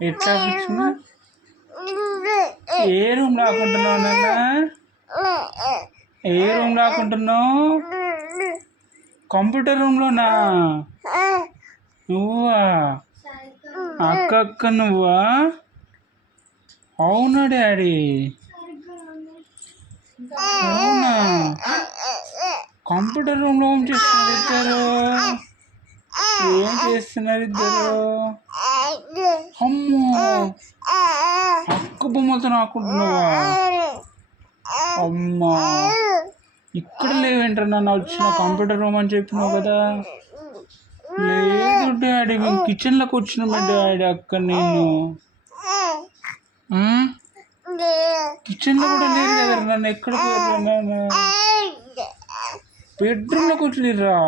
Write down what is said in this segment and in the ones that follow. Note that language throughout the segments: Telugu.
ఎట్లా ఆపించిన? ఏ రూమ్ లాక్కుంటున్నావు నాన్న? ఏ రూమ్ లాక్కుంటున్నావు? కంప్యూటర్ రూమ్లోనా? నువ్వా? అక్క నువ్వా? అవునా డాడీ? అవునా? కంప్యూటర్ రూమ్లో ఏం చేస్తున్నారు ఇద్దరు? ఏం చేస్తున్నారు ఇద్దరు? అమ్మో, అక్క బొమ్మలతో ఆడుకుంటున్నావా? అమ్మా, ఇక్కడ లేవేంటారు నన్ను వచ్చిన కంప్యూటర్ రూమ్ అని చెప్పినావు కదా. లేదు డాడీ, మేము కిచెన్లోకి వచ్చినామే డాడీ. అక్క నేను కిచెన్లో కూడా లేరు కదా. నన్ను ఎక్కడ పోయారు నాన్న? బెడ్రూమ్లోకి వచ్చలేరా?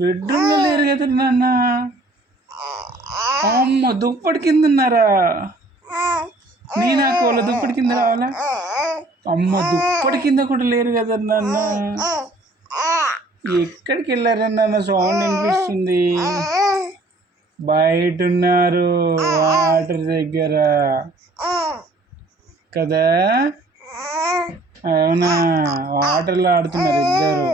బెడ్రూమ్లో లేరు కదా నాన్న. అమ్మ, దుప్పటి కింద ఉన్నారా? నేనాక వాళ్ళ దుప్పటి కింద రావాలా? అమ్మ, దుప్పటి కింద కూడా లేరు కదా నాన్న. ఎక్కడికి వెళ్ళారా నాన్న? సౌండ్ వినిపిస్తుంది. బయట ఉన్నారు, వాటర్ దగ్గర కదా. అవునా? వాటర్లో ఆడుతున్నారు ఇద్దరు.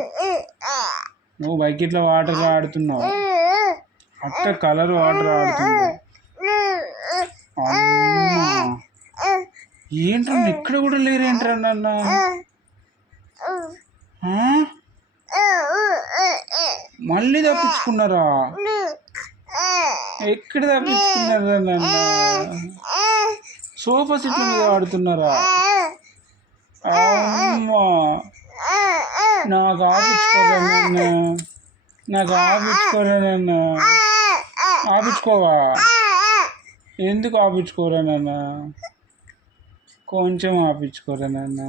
నువ్వు బకెట్లో వాటర్లో ఆడుతున్నావు, అక్క కలర్ వాటర్ ఆడుతుంది. అమ్మా, ఏంట్రా ఇక్కడ కూడా లేరేంట్రా నాన్న? మళ్ళీ తప్పించుకున్నారా? ఎక్కడ తప్పించుకున్నారా నాన్న? సోఫా సెట్ మీద ఆడుతున్నారా? అమ్మా, నాకు ఆపించుకోరా నాన్న? నాకు ఆపించుకోరా నాన్న? ఆపించుకోవా? ఎందుకు ఆపించుకోరా నాన్న? కొంచెం ఆపించుకోరా నాన్న?